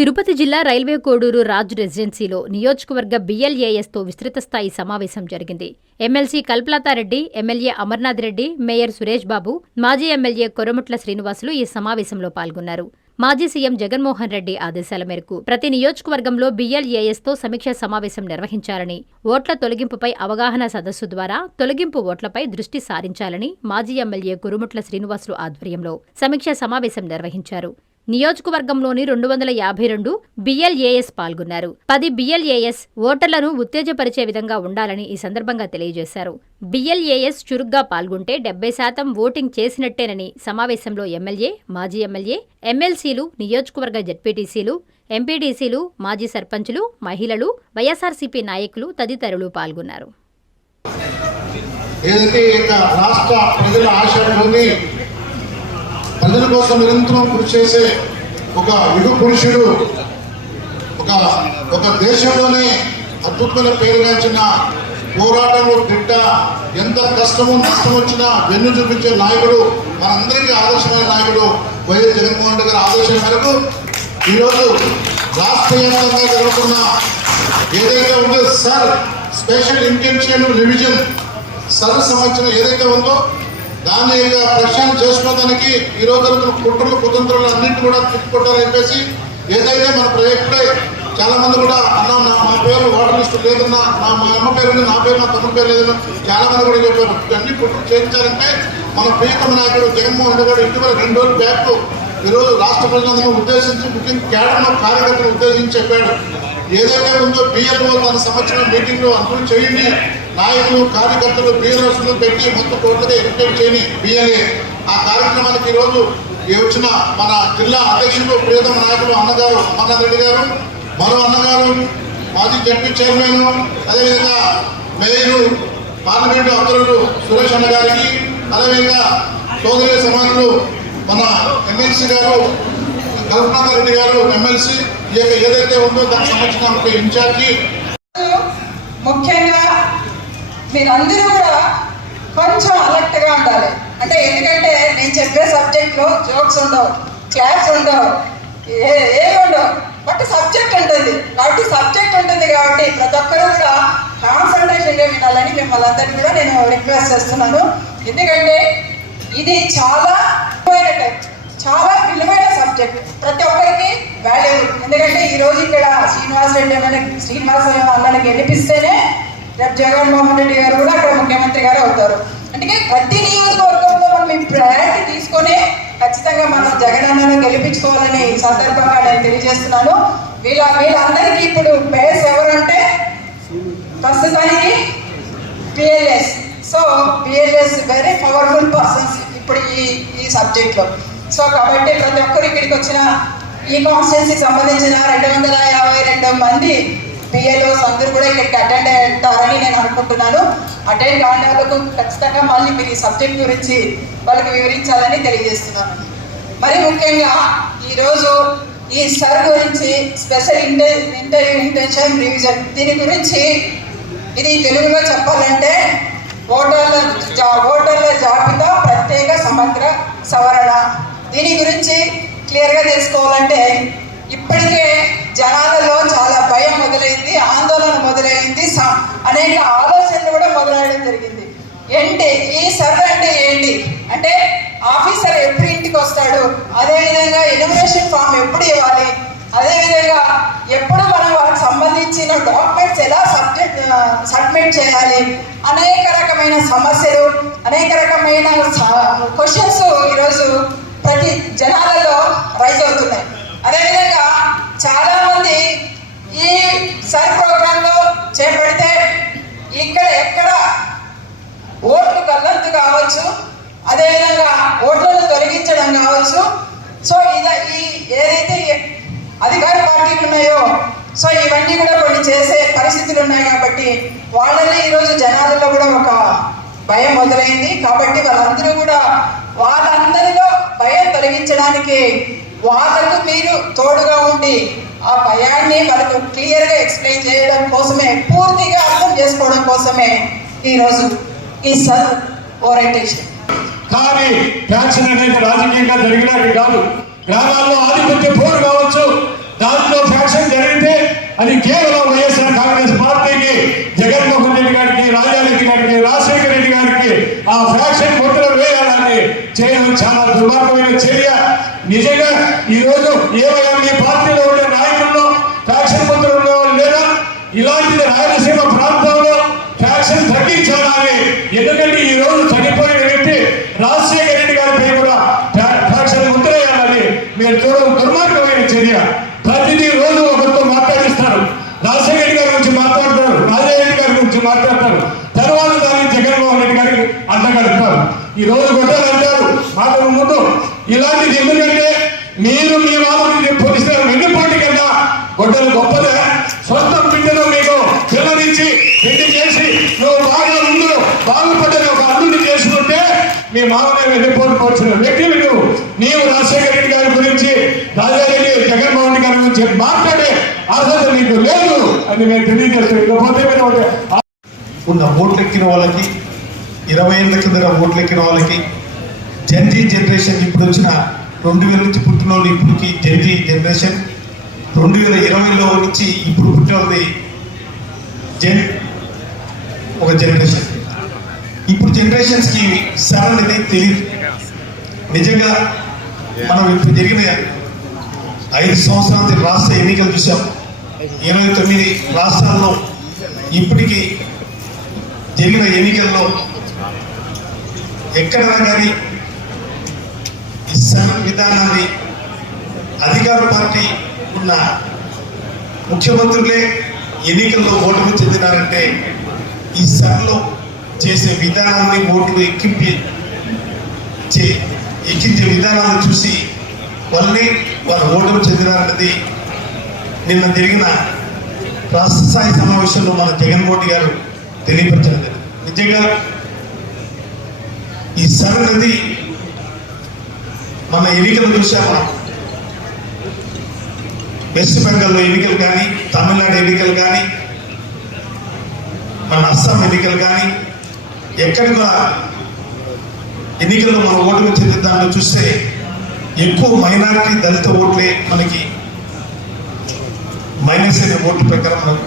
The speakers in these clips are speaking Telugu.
తిరుపతి జిల్లా రైల్వే కోడూరు రాజ్ రెసిడెన్సీలో నియోజకవర్గ BLASతో విస్తృత స్థాయి సమావేశం జరిగింది. MLC Kalpalatha Reddy, MLA Amarnath Reddy, mayor Suresh Babu, మాజీ ఎమ్మెల్యే కొరముట్ల శ్రీనివాసులు ఈ సమావేశంలో పాల్గొన్నారు. మాజీ సీఎం జగన్మోహన్ రెడ్డి ఆదేశాల మేరకు ప్రతి నియోజకవర్గంలో BLASతో సమీక్షా సమావేశం నిర్వహించాలని, ఓట్ల తొలగింపుపై అవగాహన సదస్సు ద్వారా తొలగింపు ఓట్లపై దృష్టి సారించాలని మాజీ ఎమ్మెల్యే కొరముట్ల శ్రీనివాసులు ఆధ్వర్యంలో సమీక్షా సమావేశం నిర్వహించారు. నియోజకవర్గంలోని 252 BLAS పాల్గొన్నారు. 10 BLAS ఓటర్లను ఉత్తేజపరిచే విధంగా ఉండాలని ఈ సందర్భంగా తెలియజేశారు. BLAS చురుగ్గా పాల్గొంటే 70% ఓటింగ్ చేసినట్టేనని సమావేశంలో ఎమ్మెల్యే, మాజీ ఎమ్మెల్యే, ఎమ్మెల్సీలు, నియోజకవర్గ జెడ్పీటీసీలు, ఎంపీటీసీలు, మాజీ సర్పంచులు, మహిళలు, వైఎస్ఆర్సీపీ నాయకులు తదితరులు పాల్గొన్నారు. ప్రజల కోసం నిరంతరం కృషి చేసే ఒక యుగ పురుషుడు, ఒక దేశంలోనే అద్భుతమైన పేరుగాంచిన పోరాటంలో బిడ్డ, ఎంత కష్టము నష్టం వచ్చినా వెన్ను చూపించే నాయకుడు, మనందరికీ ఆదర్శమైన నాయకుడు వైఎస్ జగన్మోహన్ రెడ్డి గారి ఆదేశం మేరకు ఈరోజు రాష్ట్ర వ్యాప్తంగా జరుగుతున్న ఏదైతే ఉందో స్పెషల్ ఇంటెన్షన్ రివిజన్ సంవత్సరం ఏదైతే ఉందో దాన్ని ప్రశాంతం చేసుకోవడానికి ఈరోజు జరుగుతున్న కుట్రలు కుతంత్రాలు అన్నింటి కూడా తిప్పుకుంటారని చెప్పేసి ఏదైతే మన ఇప్పుడే చాలా మంది కూడా అన్నా మా పేరు ఓటర్ లిస్టు లేదన్నా, మా అమ్మ పేరు నా పేరు, మా తమ్ముడు పేరు లేదన్నా చాలా మంది కూడా చెప్పారు. ఇవన్నీ కుట్రలు చేయించాలంటే మన ప్రియతమ నాయకుడు జగన్మోహన్ రెడ్డి గారు ఇటీవల 2 రోజుల బ్యాక్ ఈరోజు రాష్ట్ర ప్రజలందరూ ఉద్దేశించి, ముఖ్యంగా కేడర్లో కార్యకర్తలు ఉద్దేశించి చెప్పాడు. ఏదైతే ఉందో BLO తన సంవత్సరం మీటింగ్లో అనుకుని చేయండి, నాయకులు కార్యకర్తలు BLOస్లు పెట్టి మొత్తం టోటల్గా ఎడ్యుకేట్ చేయని BLA ఆ కార్యక్రమానికి ఈరోజు వచ్చిన మన జిల్లా అధ్యక్షులు ప్రియతమ నాయకులు అన్నగారు అమర్నాథ్ రెడ్డి గారు, మరో అన్నగారు మాజీ జడ్పీ చైర్మన్, అదేవిధంగా మేయరు, పార్లమెంటు అభ్యర్థులు సురేష్ అన్న గారికి, అదేవిధంగా సోదరి సమానులు మన ఎమ్మెల్సీ గారు కల్పనాథ్ రెడ్డి గారు ఎమ్మెల్సీ, ఏదైతే ఉందో దానికి సంబంధించిన ఇన్ఛార్జి. ముఖ్యంగా మీరందరూ కూడా కొంచెం అలర్ట్గా ఉండాలి. అంటే ఎందుకంటే నేను చెప్పే సబ్జెక్ట్లో జోక్స్ ఉండవు, క్లాస్ ఉండవు, ఏమి ఉండవు, బట్ సబ్జెక్ట్ ఉంటుంది. కాబట్టి సబ్జెక్ట్ ఉంటుంది కాబట్టి ప్రతి ఒక్కరూ కూడా కాన్సన్ట్రేషన్గా వినాలని మిమ్మల్ని అందరినీ కూడా నేను రిక్వెస్ట్ చేస్తున్నాను. ఎందుకంటే ఇది చాలా విలువైన సబ్జెక్ట్, ప్రతి ఒక్కరికి వాల్యూబుల్. ఎందుకంటే ఈరోజు ఇక్కడ శ్రీనివాస అన్నని గెలిపిస్తేనే రేపు జగన్మోహన్ రెడ్డి గారు కూడా అక్కడ ముఖ్యమంత్రి గారు అవుతారు. అంటే ప్రతి నియోజకవర్గంలో మనం ఈ ప్రయారిటీ తీసుకొని ఖచ్చితంగా మనం జగన్ అన్నను గెలిపించుకోవాలని సందర్భంగా నేను తెలియజేస్తున్నాను. వీళ్ళందరికీ ఇప్పుడు బేస్ ఎవరంటే ప్రస్తుతానికి BLS. So BLS very powerful persons ఇప్పుడు ఈ సబ్జెక్ట్లో. సో కాబట్టి ప్రతి ఒక్కరు ఇక్కడికి వచ్చిన ఈ కాన్స్టిట్యున్సీకి సంబంధించిన 252 మంది BLOs అందరూ కూడా ఇక్కడికి అటెండ్ అవుతారని నేను అనుకుంటున్నాను. అటెండ్ కాని వాళ్ళకు ఖచ్చితంగా మళ్ళీ మీరు ఈ సబ్జెక్ట్ గురించి వాళ్ళకి వివరించాలని తెలియజేస్తున్నాను. మరి ముఖ్యంగా ఈరోజు ఈ గురించి స్పెషల్ ఇంటెన్షన్ రివిజన్, దీని గురించి ఇది తెలుగులో చెప్పాలంటే ఓటర్ల జాబితా ప్రత్యేక సమగ్ర సవరణ. దీని గురించి క్లియర్గా తెలుసుకోవాలంటే ఇప్పటికే జనాలలో చాలా భయం మొదలైంది, ఆందోళన మొదలైంది, అనేక ఆలోచనలు కూడా మొదలయ్యడం జరిగింది. ఏంటి ఈ సర్వే అంటే ఏంటి అంటే ఆఫీసర్ ఎప్పుడు ఇంటికి వస్తాడు, అదేవిధంగా ఎన్యుమరేషన్ ఫామ్ ఎప్పుడు ఇవ్వాలి, అదేవిధంగా ఎప్పుడు మనం వాళ్ళకి సంబంధించిన డాక్యుమెంట్స్ ఎలా సబ్మిట్ చేయాలి, అనేక రకమైన సమస్యలు, అనేక రకమైన క్వశ్చన్స్ ఈరోజు ప్రతి జనాలలో రైజ్ అవుతున్నాయి. అదేవిధంగా చాలా మంది ఈ ప్రోగ్రాంలో చేపడితే ఎక్కడ ఓట్లు గల్లంతు కావచ్చు, అదేవిధంగా ఓట్లను తొలగించడం కావచ్చు. సో ఏదైతే అధికార పార్టీలు ఉన్నాయో సో ఇవన్నీ కూడా కొన్ని చేసే పరిస్థితులు ఉన్నాయి. కాబట్టి వాళ్ళని ఈరోజు జనాలలో కూడా ఒక భయం మొదలైంది. కాబట్టి వాళ్ళందరిలో భయం తొలగించడానికి వాళ్ళకు మీరు తోడుగా ఉండి ఆ భయాన్ని వాళ్ళకు క్లియర్గా ఎక్స్ప్లెయిన్ చేయడం కోసమే, పూర్తిగా అర్థం చేసుకోవడం కోసమే ఈరోజు ఈ ఓరియంటేషన్. కానీ ఫ్యాక్షన్ అనేది రాజకీయంగా జరిగినట్టు కాదు. గ్రామాల్లో ఆధిపత్య పోరు కావచ్చు, దాంట్లో ఫ్యాక్షన్ జరిగితే అది కేవలం వైఎస్ఆర్ కాంగ్రెస్ పార్టీకి, జగన్మోహన్ రెడ్డి గారికి, రాజారెడ్డి గారికి, రాజశేఖర రెడ్డి గారికి ఆ ఫ్యాక్షన్ ముద్ర వేయాలని చేయడం చాలా దుర్మార్గమైన చర్య. నిజంగా ఈ రోజు ఏమైనా మీ పార్టీలో ఉండే నాయకుల్లో ఫ్యాక్షన్ ముద్ర ఉండేవాళ్ళు లేదా? ఇలాంటిది రాయలసీమ ప్రాంతంలో ఫ్యాక్షన్ తగ్గించాలని. ఎందుకంటే ఈ రోజు చనిపోయిన వ్యక్తి రాజశేఖర రెడ్డి గారిపై కూడా ఫ్యాక్షన్ ముద్ర వేయాలని మీరు చూడడం దుర్మార్గమైన చర్య. ప్రతిదీ రోజు ఒకరితో మాట్లాడిస్తారు. రాజశేఖర రెడ్డి గారి గురించి మాట్లాడతారు, రాజారెడ్డి గారి గురించి మాట్లాడతారు, తర్వాత దాన్ని జగన్మోహన్ రెడ్డి గారికి అడ్డగడతారు. ఈ రోజు గొడవలు అంటారు మాటల ముందు. ఇలాంటిది ఎందుకంటే మీరు మీ మామూలు పోలీసులు వెన్నుపోటీ కన్నా గొడ్డలు గొప్పదే. స్వస్థం బిడ్డలో మీకు పిల్లనిచ్చి పెళ్లి చేసి నువ్వు బాగా ముందు బాగుపడ్డని ఒక అల్లుని చేసుకుంటే మీ మామూలు వెన్నుపోటుకోవాల్సిన వ్యక్తివి నువ్వు. నీవు రాజశేఖర రెడ్డి గారి గురించి, రాజారెడ్డి, జగన్మోహన్ రెడ్డి గారి గురించి మాట్లాడే అర్హత నీకు లేదు అని నేను తెలియజేస్తాను. ఇకపోతే ఉన్న ఓట్లు ఎక్కిన వాళ్ళకి, 20 ఏళ్ళ కింద ఓట్లు ఎక్కిన వాళ్ళకి, జెన్జీ జనరేషన్ ఇప్పుడు వచ్చిన 2000 నుంచి పుట్టిన వాళ్ళు ఇప్పటికి జెన్జీ జనరేషన్, 2020లో నుంచి ఇప్పుడు పుట్టిన వాళ్ళది ఒక జనరేషన్. ఇప్పుడు జనరేషన్స్కి సార్ అనేది తెలియదు. నిజంగా మనం ఇప్పుడు జరిగిన 5 సంవత్సరాల రాష్ట్ర ఎన్నికలు చూసాం. 29 రాష్ట్రాల్లో ఇప్పటికీ జరిగిన ఎన్నికల్లో ఎక్కడైనా కానీ ఈ సర్ విధానాన్ని అధికార పార్టీ ఉన్న ముఖ్యమంత్రులే ఎన్నికల్లో ఓటమి చెందినారంటే ఈ సర్లో చేసే విధానాన్ని ఓటు ఎక్కించే విధానాన్ని చూసి వాళ్ళని వాళ్ళ ఓటమి చెందినారన్నది నిన్న జరిగిన రాష్ట్ర స్థాయి సమావేశంలో మన జగన్మోహన్ గారు తెలియపరచలేదు. నిజంగా ఈ సర్ అనేది మన ఎన్నికలు చూసామా, వెస్ట్ బెంగాల్లో ఎన్నికలు కానీ, తమిళనాడు ఎన్నికలు కానీ, మన అస్సాం ఎన్నికలు కానీ, ఎక్కడ కూడా ఎన్నికల్లో మన ఓటమి చెందిన దానిలో చూస్తే ఎక్కువ మైనారిటీ దళిత ఓట్లే మనకి మైనస్ అనే ఓట్ల ప్రకారం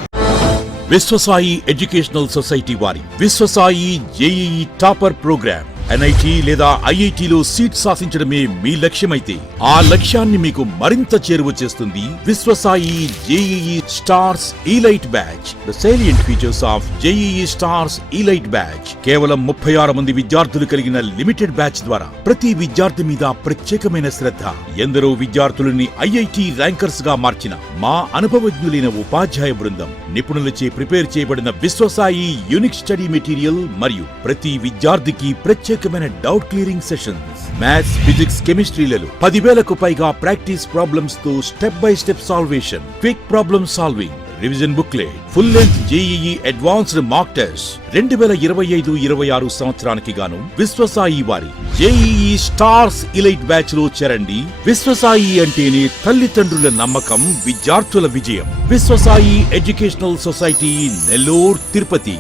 విశ్వసాయి ఎడ్యుకేషనల్ సొసైటీ వారి Vishwasai JEE topper programme NIT లేదా IITలో సీట్ సాధించడమే మీ లక్ష్యమైతే ఆ లక్ష్యాన్ని మీకు మరింత చేరువ చేస్తుంది Viswasai JEE stars elite batch. The salient features of JEE stars elite batch. కేవలం 36 మంది విద్యార్థులు కలిగిన లిమిటెడ్ బ్యాచ్ ద్వారా ప్రతి విద్యార్థి మీద ప్రత్యేకమైన శ్రద్ధ, ఎందరో విద్యార్థులని IIT ర్యాంకర్స్ గా మార్చిన మా అనుభవజ్ఞులైన ఉపాధ్యాయ బృందం, నిపుణులచే ప్రిపేర్ చేయబడిన విశ్వసాయి యూనిక్ స్టడీ మెటీరియల్ మరియు ప్రతి విద్యార్థికి ప్రత్యేకమైన doubt clearing sessions, maths, physics, కెమిస్ట్రీలలో 10,000కు పైగా ప్రాక్టీస్ ప్రాబ్లమ్స్ తో step by step solution, quick problem solving, revision booklet, full length JEE advanced mock test. 2025-26 సంవత్సరానికి గాను విశ్వసాయి వారి జేఈఈ స్టార్స్ ఇలైట్ బ్యాచ్ లో చేరండి. విశ్వసాయి అంటేనే తల్లిదండ్రుల నమ్మకం, విద్యార్థుల విజయం. Viswasai educational society, Nellore, Tirupati.